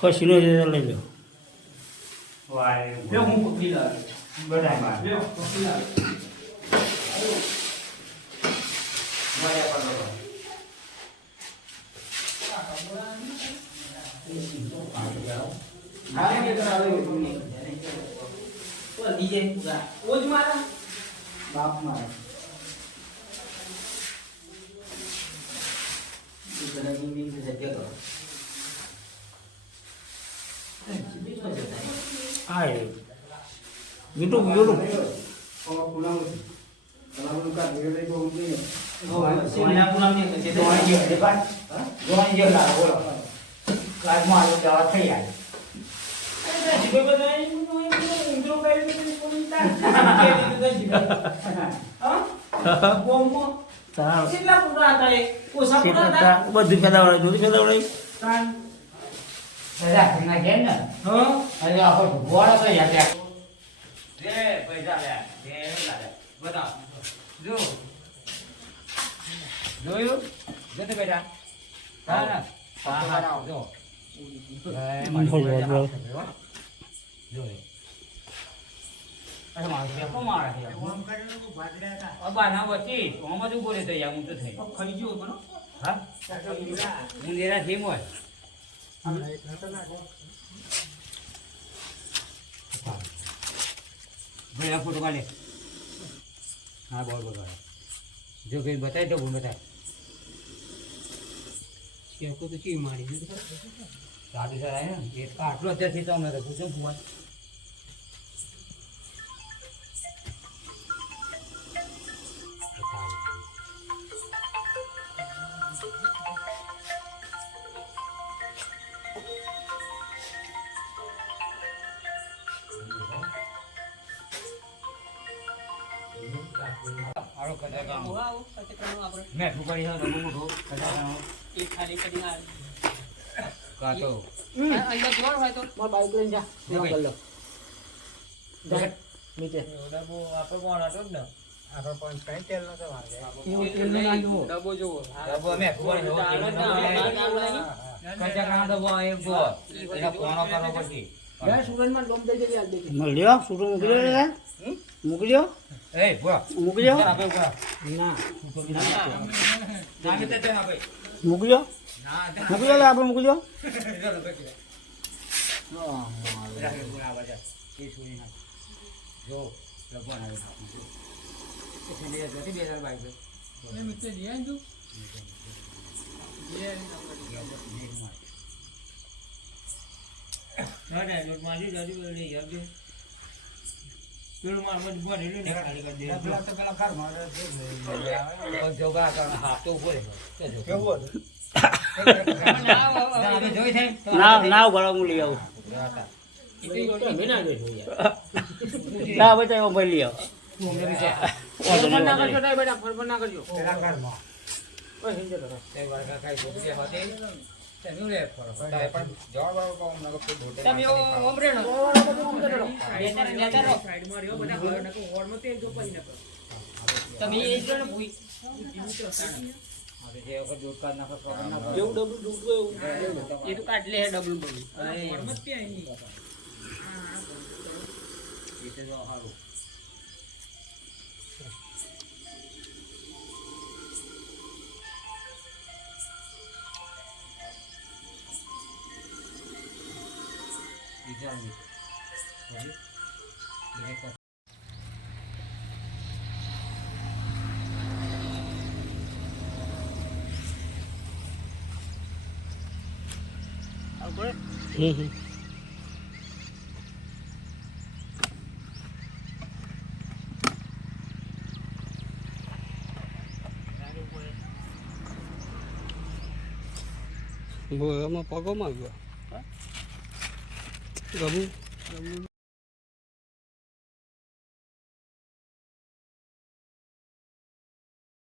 ખસીનો જ લઈ લો. લ્યો હું પકડી લાવે બધા લ્યો પકડી લાવે બાપ મારા હા યુટ્યુબ યુટ્યુબ બધું ખેદાવડે જોયું ખેદાવડે જોયું જતો બેટા હા જો ફોટો કાઢે હા બોલ બોલ જો કઈ બતાય તો બોલ બતાય તો ચી મારી સાદું સર આવ્યો ને એ આટલો અત્યારથી તો અમે તો પૂછું ફુવા મેં ફૂકાડી હા નમો મોટો એક ખાલી કરી હા કાતો અંદર જોર હોય તો માર બાઈક લઈને જા કર લો નીચે ડબો આપો કોણ હતો ને આપો પણ કઈ તેલ નતો વાગે તેલ નાખો ડબો જોવો ડબો મેં ફૂકાડી કચા કામ ડબો એક જો એના કોણો કરો પછી યાર સુરજમાં લોમ દઈ દેલી આલ દેખી મળ્યો સુરો મોકલ્યો રે મોકલ્યો એ બુઆ મોકલ્યો આપે બુઆ ના ના તે તે આપે મોકલ્યો ના મોકલ્યો લે આપણે મોકલ્યો જો લગવાન આવે છે એટલે જતી બે હજાર બાઈક એ મિત્ર દિયા તું ના ના લોટ મારી જડી બોલે યાર કે પેલું માર મત બોલે ને ખાલી કરી દે પેલા તો પેલા કાર મારે જોગા કર હાથ તો ઉપર કેવો ના ઉભા હું લઈ આવું ના બતાવો ભાઈ લઈ આવો Bữa mà có mà gỡ. Gỡ.